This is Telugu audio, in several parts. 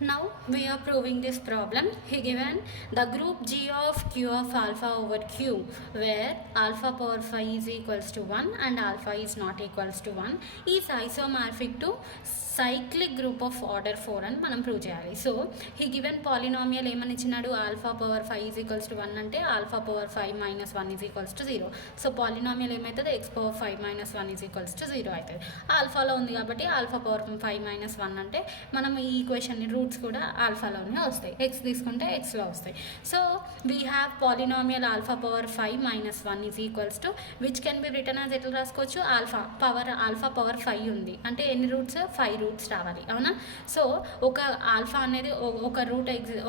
Now we are proving this problem. He given the group G of Q of alpha over Q, where alpha power phi is equals to 1 and alpha is not equals to 1, is isomorphic to cyclic group of order 4 అని మనం ప్రూవ్ చేయాలి. సో హీ గివెన్ పాలినామియల్ ఏమని ఇచ్చినాడు, alpha power 5 is equals to 1 అంటే alpha power 5 minus 1 is equals to 0. So polynomial ఏమవుతుంది, x power 5 minus 1 is equals to 0 అవుతుంది. ఆల్ఫాలో ఉంది కాబట్టి ఆల్ఫా పవర్ 5 మైనస్ 1 అంటే మనం ఈ ఈక్వేషన్ని రూట్స్ కూడా ఆల్ఫాలోనే వస్తాయి, ఎక్స్ తీసుకుంటే ఎక్స్లో వస్తాయి. So we have polynomial alpha power 5 minus 1 is equals to which can B return as ఎట్లా రాసుకోవచ్చు, ఆల్ఫా పవర్ 5 ఉంది అంటే ఎన్ని రూట్స్, 5 రూట్స్ రావాలి, అవునా. సో ఒక ఆల్ఫా అనేది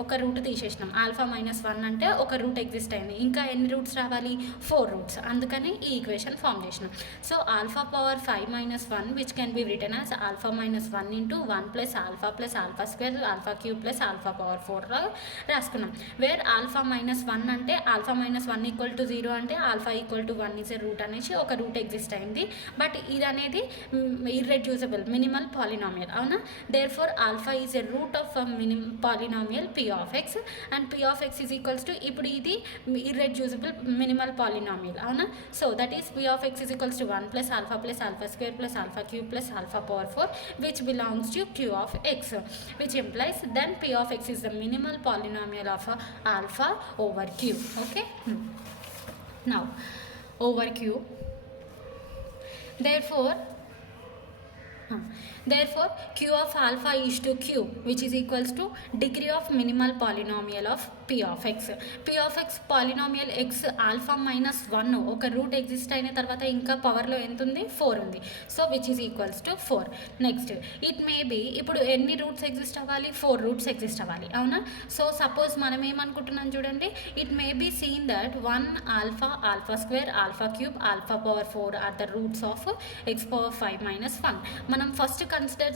ఒక రూట్ తీసేసినాం, ఆల్ఫా మైనస్ 1 అంటే ఒక రూట్ ఎగ్జిస్ట్ అయింది, ఇంకా ఎన్ని రూట్స్ రావాలి, 4 రూట్స్, అందుకని ఈ ఈక్వేషన్ ఫామ్ చేసినాం. So alpha power 5 minus 1 which can B return as alpha minus 1 into 1 plus alpha square alpha cube plus alpha power 4 రాసుకున్నాం. వేర్ ఆల్ఫా మైనస్ 1 అంటే ఆల్ఫా మైనస్ 1 ఈక్వల్ టు 0 అంటే alpha equal to 1 is a root అనేసి ఒక రూట్ ఎగ్జిస్ట్ అయింది. బట్ ఇది అనేది ఇర్రెడ్యూసిబుల్ మినిమల్ పాలినామియల్, అవునా. Therefore alpha is a root of polynomial P of X and P of X is equals to ఇప్పుడు ఇది ఇర్రెడ్యూసిబుల్ మినిమల్ పాలినామియల్, అవునా. So that is P of X is equals to 1 plus alpha square plus alpha cube plus alpha power 4 which belongs to Q of X, which implies then p of x is the minimal polynomial of alpha over q. Okay, now over q, therefore q of alpha is to q which is equals to degree of minimal polynomial of p of x. p of x polynomial x alpha minus 1 ఒక రూట్ ఎగ్జిస్ట్ అయిన తర్వాత ఇంకా పవర్లో ఎంత ఉంది, 4 ఉంది. So which is equals to 4. Next it may be ఇప్పుడు ఎన్ని రూట్స్ ఎగ్జిస్ట్ అవ్వాలి, 4 రూట్స్ ఎగ్జిస్ట్ అవ్వాలి, అవునా. సో సపోజ్ మనం ఏమనుకుంటున్నాం చూడండి, it may be seen that 1 alpha square alpha cube alpha power 4 are the roots of X power 5 minus 1. మనం ఫస్ట్ కన్సిడర్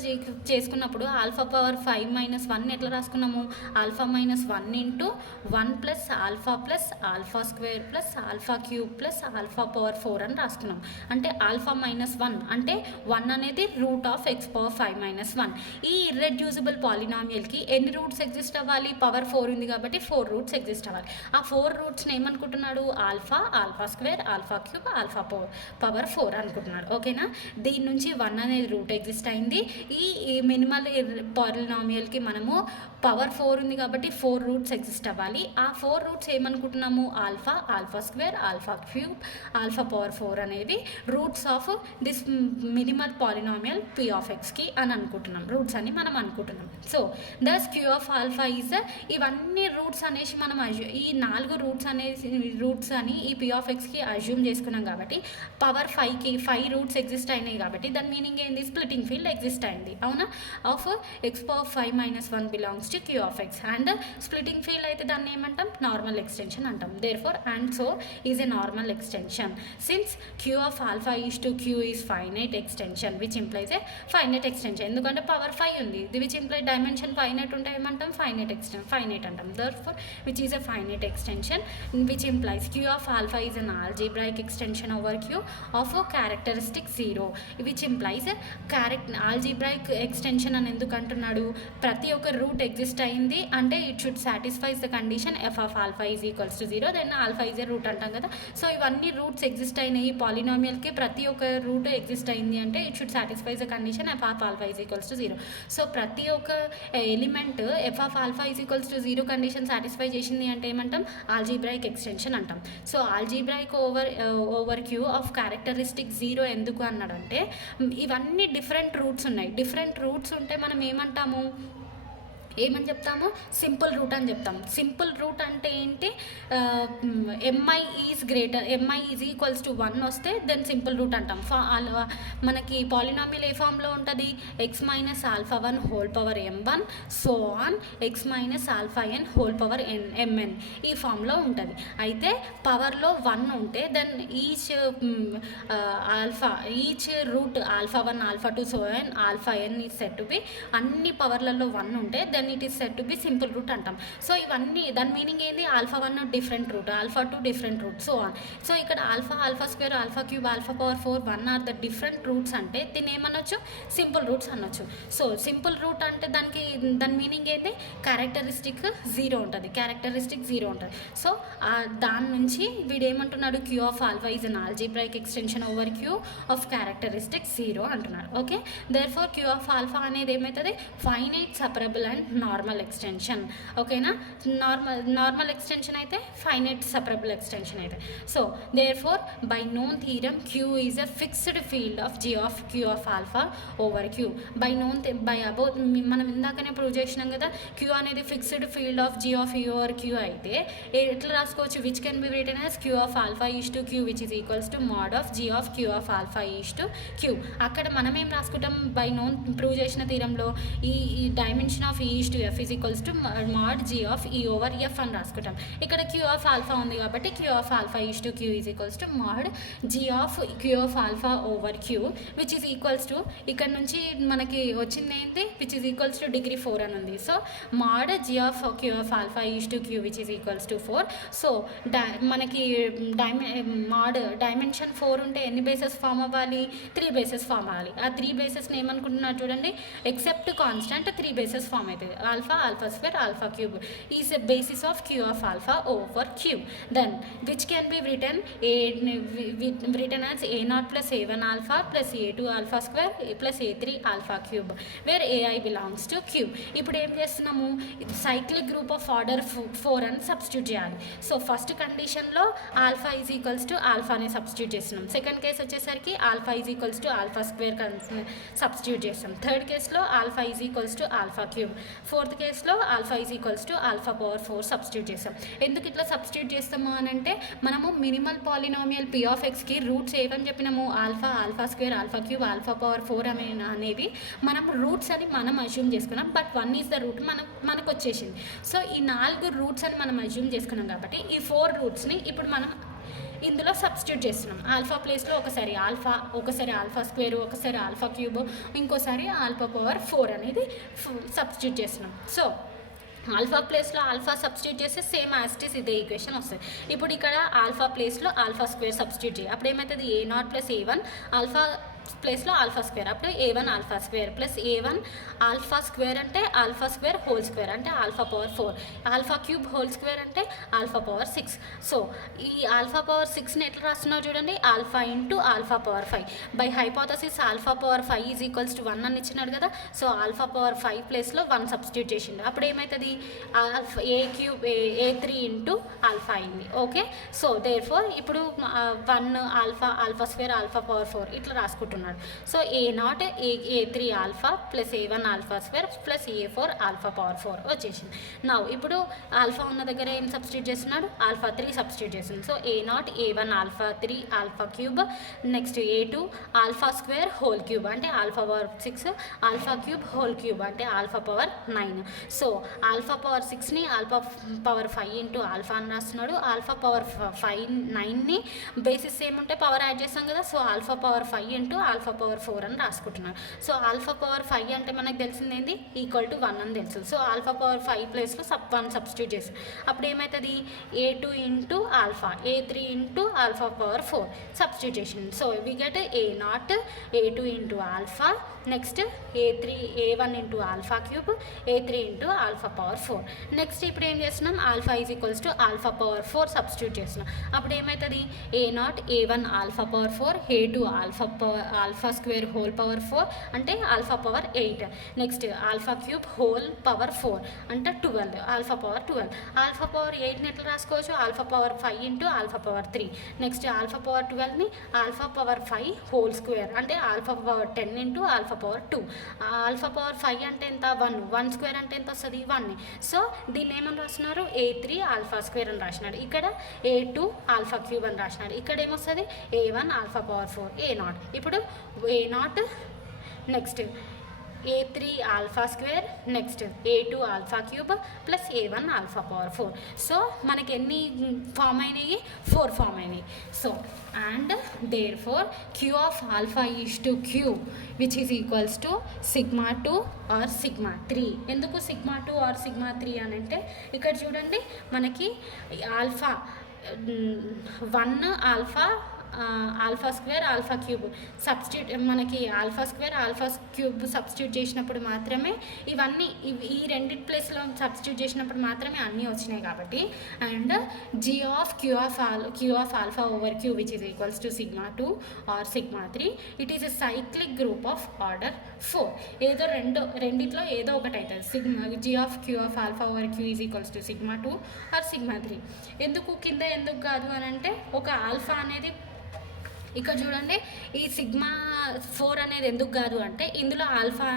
చేసుకున్నప్పుడు ఆల్ఫా పవర్ 5 మైనస్ 1 ఎట్లా రాసుకున్నాము, alpha minus 1 into 1 plus alpha square plus alpha cube plus alpha power 4 అని రాసుకున్నాం. అంటే ఆల్ఫా మైనస్ 1 అంటే 1 అనేది root of X power 5 minus 1. ఈ ఇర్రెడ్యూసిబుల్ పాలినామియల్కి ఎన్ని రూట్స్ ఎగ్జిస్ట్ అవ్వాలి, పవర్ 4 ఉంది కాబట్టి 4 రూట్స్ ఎగ్జిస్ట్ అవ్వాలి. ఆ 4 రూట్స్ని ఏమనుకుంటున్నాడు, alpha square alpha cube alpha power 4 అనుకుంటున్నాడు, ఓకేనా. దీని నుంచి 1 అనేది రూట్ ఎగ్జిస్ట్ అయింది. ఈ మినిమల్ పాలినామియల్కి మనము పవర్ 4 ఉంది కాబట్టి 4 రూట్స్ ఎగ్జిస్ట్ అవ్వాలి. ఆ 4 రూట్స్ ఏమనుకుంటున్నాము, alpha square alpha cube alpha power 4 అనేవి roots of this minimal polynomial P of ఎక్స్కి అని అనుకుంటున్నాం, రూట్స్ అని మనం అనుకుంటున్నాం. So thus Q of alpha is ఇవన్నీ రూట్స్ అనేసి మనం ఈ 4 రూట్స్ అని ఈ పీ ఆఫ్ ఎక్స్కి అజ్యూమ్ చేసుకున్నాం కాబట్టి పవర్ 5కి 5 రూట్స్ ఎగ్జిస్ట్ అయినాయి కాబట్టి దాని మీనింగ్ ఏంది, స్ప్లిటింగ్ ఫీల్డ్ ఎగ్జిస్ట్ అయింది, అవునా. Of X power 5 minus 1 belongs to Q of X and splitting field అయితే దాన్ని ఏమంటాం, నార్మల్ ఎక్స్టెన్షన్ అంటాం. Therefore and so is a normal extension since Q of alpha is to Q is finite extension which implies a finite extension. ఎందుకంటే పవర్ 5 ఉంది, విచ్ ఇంప్లై డైమెన్షన్ ఫైనైట్ ఉంటే ఏమంటాం, ఫైనైట్ అంటాం. Therefore which is a finite extension which implies Q of alpha is an algebraic extension over Q of characteristic 0 which implies algebraic extension అని ఎందుకు అంటున్నాడు, ప్రతి ఒక్క రూట్ ఎగ్జిస్ట్ అయింది అంటే it should satisfies the condition F of alpha is equals to 0, then alpha is a root అంటాం కదా. సో ఇవన్నీ రూట్స్ ఎగ్జిస్ట్ అయినాయి, పాలినామియల్కి ప్రతి ఒక్క రూట్ ఎగ్జిస్ట్ అయింది అంటే it should satisfies the condition F of alpha is equals to 0. So ప్రతి ఒక్క element F of alpha is equals to 0 condition satisfy చేసింది అంటే ఏమంటాం, ఆల్జీబ్రాయిక్ ఎక్స్టెన్షన్ అంటాం. So algebraic over Q of characteristic 0 ఎందుకు అన్నాడంటే ఇవన్నీ డిఫరెంట్ రూట్స్ ఉన్నాయి, డిఫరెంట్ రూట్స్ ఉంటే మనం ఏమని చెప్తాము, సింపుల్ రూట్ అని చెప్తాము. సింపుల్ రూట్ అంటే ఏంటి, ఎంఐ ఈజ్ ఈక్వల్స్ టు 1 వస్తే దెన్ సింపుల్ రూట్ అంటాం. మనకి పాలినామియల్ ఏ ఫామ్లో ఉంటుంది, X minus alpha 1 whole power m1 so on X minus alpha n whole power mn ఈ ఫామ్లో ఉంటుంది. అయితే పవర్లో 1 ఉంటే then each root alpha 1 alpha 2 so on alpha n is set to be అన్ని పవర్లలో 1 ఉంటే then it is set to be simple root అంటాం. సో ఇవన్నీ దాని మీనింగ్ ఏంది, alpha 1 different root, alpha 2 different root, so on. So ఇక్కడ alpha, alpha square, alpha cube, alpha power 4 1 are the different roots అంటే దీన్ని ఏమనొచ్చు, సింపుల్ రూట్స్ అనొచ్చు. సో సింపుల్ రూట్ అంటే దాని మీనింగ్ ఏంటి, క్యారెక్టరిస్టిక్ 0 ఉంటుంది, క్యారెక్టరిస్టిక్ 0 ఉంటుంది. సో దాని నుంచి వీడు ఏమంటున్నాడు, Q of alpha is an algebraic extension over Q of characteristic 0 అంటున్నాడు. Okay, therefore Q of alpha అనేది ఏమవుతుంది, finite separable and normal extension. ఓకేనా, నార్మల్ ఎక్స్టెన్షన్ అయితే ఫైనైట్ సెపరబుల్ ఎక్స్టెన్షన్ అయితే. So therefore by known theorem Q is a fixed field of G of Q of alpha over Q. By above మనం ఇందాకనే ప్రూవ్ చేసినాం కదా, క్యూ అనేది fixed field of G of U over Q అయితే ఎట్లా రాసుకోవచ్చు, which can be written as Q of alpha is to Q which is equals to mod of G of Q of alpha is to Q. అక్కడ మనం ఏం రాసుకుంటాం, బై నోన్ ప్రూవ్ చేసిన థీరంలో ఈ dimension of is to F is equals to mod G of E over F అని రాసుకుంటాం. ఇక్కడ క్యూ ఆఫ్ ఆల్ఫా ఉంది కాబట్టి Q of alpha is to Q is equals to mod G of Q of alpha over Q which is equals to, ఇక్కడ నుంచి మనకి వచ్చింది ఏంటి, which is equals to degree 4 అని ఉంది. So mod G of Q of alpha is to Q which is equals to 4. So మనకి మోడ్ డైమెన్షన్ 4 ఉంటే ఎన్ని బేసెస్ ఫామ్ అవ్వాలి, 3 బేసెస్ ఫామ్ అవ్వాలి. ఆ 3 బేసెస్ని ఏమనుకుంటున్నారు చూడండి, ఎక్సెప్ట్ కాన్స్టెంట్ 3 బేసెస్ ఫామ్ అవుతుంది, alpha, alpha square, alpha cube is a basis of Q of alpha over Q. Then which can be written as a0 plus a1 alpha plus a2 alpha square plus a3 alpha cube where ai belongs to q. ఇప్పుడు ఏం చేస్తున్నాము, సైక్లిక్ గ్రూప్ ఆఫ్ ఆర్డర్ 4 అని సబ్స్టిట్యూట్ చేయాలి. సో ఫస్ట్ కండిషన్లో ఆల్ఫా ఈజ్ ఈక్వల్స్ టు ఆల్ఫాని సబ్స్టిట్యూట్ చేస్తున్నాం. సెకండ్ కేసు వచ్చేసరికి alpha is equals to alpha square substitute చేస్తాం. థర్డ్ కేసులో alpha is equals to alpha cube. Fourth కేసులో alpha is equals to alpha power 4 substitute చేస్తాం. ఎందుకు ఇట్లా సబ్స్టిట్యూట్ చేస్తాము అని అంటే, మనము మినిమల్ పాలినామియల్ పి ఆఫ్ ఎక్స్కి రూట్స్ ఏవని చెప్పినాము, alpha, alpha square, alpha cube, alpha power 4 అనేవి మనం రూట్స్ అని మనం అజ్యూమ్ చేసుకున్నాం. బట్ 1 ఈజ్ ద రూట్ మనకు వచ్చేసింది. సో ఈ 4 రూట్స్ అని మనం అజ్యూమ్ చేసుకున్నాం కాబట్టి ఈ 4 రూట్స్ని ఇప్పుడు మనం ఇందులో సబ్స్టిట్యూట్ చేస్తున్నాం. ఆల్ఫా ప్లేస్లో ఒకసారి ఆల్ఫా స్క్వేర్, ఒకసారి ఆల్ఫా క్యూబ్, ఇంకోసారి ఆల్ఫా పవర్ 4 అనేది సబ్స్టిట్యూట్ చేస్తున్నాం. సో ఆల్ఫా ప్లేస్లో ఆల్ఫా సబ్స్టిట్యూట్ చేస్తే సేమ్ యాస్టిస్ ఇదే ఈక్వేషన్ వస్తుంది. ఇప్పుడు ఇక్కడ ఆల్ఫా ప్లేస్లో ఆల్ఫా స్క్వేర్ సబ్స్టిట్యూట్ చేయాలి. అప్పుడు ఏమవుతుంది, a0 ప్లస్ a1 ఆల్ఫా ప్లేస్లో ఆల్ఫా స్క్వేర్, అప్పుడు a1 alpha square plus a1 alpha square అంటే ఆల్ఫా స్క్వేర్ హోల్ స్క్వేర్ అంటే alpha power 4, alpha cube whole square అంటే ఆల్ఫా పవర్ 6. సో ఈ ఆల్ఫా పవర్ 6ని ఎట్లా రాస్తున్నావు చూడండి, alpha into alpha power 5. By hypothesis alpha power 5 is equals to 1 అని ఇచ్చినాడు కదా. సో ఆల్ఫా పవర్ 5 ప్లేస్లో 1 సబ్స్టిట్యూట్ చేసిండు. అప్పుడు ఏమవుతుంది, alpha A cube a3 into alpha అయింది. ఓకే, సో దేర్ ఫోర్ ఇప్పుడు 1 ఆల్ఫా స్క్వేర్ ఆల్ఫా పవర్ 4 ఇట్లా రాసుకుంటున్నాడు. So a0 a3 alpha plus a1 alpha square plus a4 alpha power 4 వచ్చేసింది. నా ఇప్పుడు ఆల్ఫా ఉన్న దగ్గర ఏం సబ్స్టిట్యూట్ చేస్తున్నాడు, ఆల్ఫా 3 సబ్స్టిట్యూట్ చేస్తుంది. So a0 a1 alpha 3 alpha cube, next a2 alpha square whole cube అంటే alpha power 6, alpha cube whole cube అంటే alpha power 9. So alpha power 6ని ఆల్ఫా పవర్ 5 ఇంటూ ఆల్ఫా అని రాస్తున్నాడు. ఆల్ఫా పవర్ 9ని బేసిస్ ఏముంటే పవర్ యాడ్ చేస్తాం కదా. So alpha power 5 into alpha power 4 అని రాసుకుంటున్నాను. సో ఆల్ఫా పవర్ 5 అంటే మనకు తెలిసింది ఏంటి, ఈక్వల్ టు 1 అని తెలుసు. సో ఆల్ఫా పవర్ 5 ప్లేస్లో 1 సబ్స్టిట్యూట్ చేస్తాం. అప్పుడు ఏమవుతుంది, a2 into alpha, a3 into alpha power 4 substitute చేసింది. So we get a0 a2 into alpha, next a1 into alpha cube, a3 into alpha power 4. Next ఇప్పుడు ఏం చేస్తున్నాం, alpha is equals to alpha power 4 substitute చేస్తున్నాం. అప్పుడు ఏమవుతుంది, a0 a1 alpha power 4, a2 alpha square whole power 4 అంటే alpha power 8, next alpha cube whole power 4 అంటే 12 ఆల్ఫా పవర్ 12. ఆల్ఫా పవర్ 8ని ఎట్లా రాసుకోవచ్చు, alpha power 5 into alpha power 3, next alpha power 12ని ఆల్ఫా పవర్ 5 హోల్ స్క్వేర్ అంటే alpha power 10 into alpha power 2. Alpha power 5 అంటే ఎంత, 1 స్క్వేర్ అంటే ఎంత వస్తుంది, 1. సో దీన్ని ఏమని రాస్తున్నారు, a3 ఆల్ఫా స్క్వేర్ అని రాసినాడు. ఇక్కడ a2 ఆల్ఫా క్యూబ్ అని రాసినాడు. ఇక్కడ ఏమొస్తుంది, a1 ఆల్ఫా పవర్ 4 a0. ఇప్పుడు a0 next a3 alpha square, next a2 alpha cube plus a1 alpha power 4. So మనకి ఎన్ని ఫామ్ అయినాయి? 4 ఫామ్ అయినాయి. So and therefore q of alpha is to q which is equals to sigma 2 or sigma 3. ఎందుకు సిగ్మా 2 ఆర్ సిగ్మా 3 అని అంటే ఇక్కడ చూడండి మనకి alpha 1 alpha alpha square alpha cube substitute మనకి alpha square alpha cube substitute చేసినప్పుడు మాత్రమే ఇవన్నీ ఈ రెండింటి ప్లేస్లో సబ్స్టిట్యూట్ చేసినప్పుడు మాత్రమే అన్నీ వచ్చినాయి కాబట్టి and G of Q of alpha over Q which is equals to sigma 2 or sigma 3. It is a cyclic group of order 4. ఏదో రెండిట్లో ఏదో ఒకటి అవుతుంది. Sigma G of Q of alpha over Q is equals to sigma 2 or sigma 3. ఎందుకు కింద ఎందుకు కాదు అని అంటే ఒక ఆల్ఫా అనేది ఇక్కడ చూడండి ఈ సిగ్మా 4 అనేది ఎందుకు కాదు అంటే ఇందులో ఆల్ఫా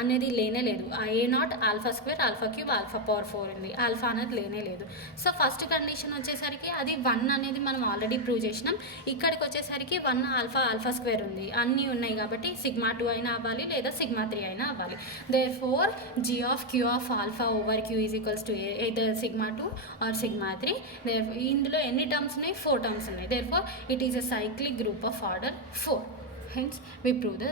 అనేది లేనే లేదు. a0 alpha square alpha cube alpha power 4 ఉంది. ఆల్ఫా అనేది లేనే లేదు. సో ఫస్ట్ కండిషన్ వచ్చేసరికి అది 1 అనేది మనం ఆల్రెడీ ప్రూవ్ చేసినాం. ఇక్కడికి వచ్చేసరికి 1 ఆల్ఫా స్క్వేర్ ఉంది. అన్నీ ఉన్నాయి కాబట్టి సిగ్మా 2 అయినా అవ్వాలి లేదా సిగ్మా 3 అయినా అవ్వాలి. Therefore G of Q of alpha over Q is equals to either sigma 2 or sigma 3. ఇందులో ఎన్ని టర్మ్స్ ఉన్నాయి? 4 టర్మ్స్ ఉన్నాయి. Therefore it is a cyclic group of order 4. Hence we prove the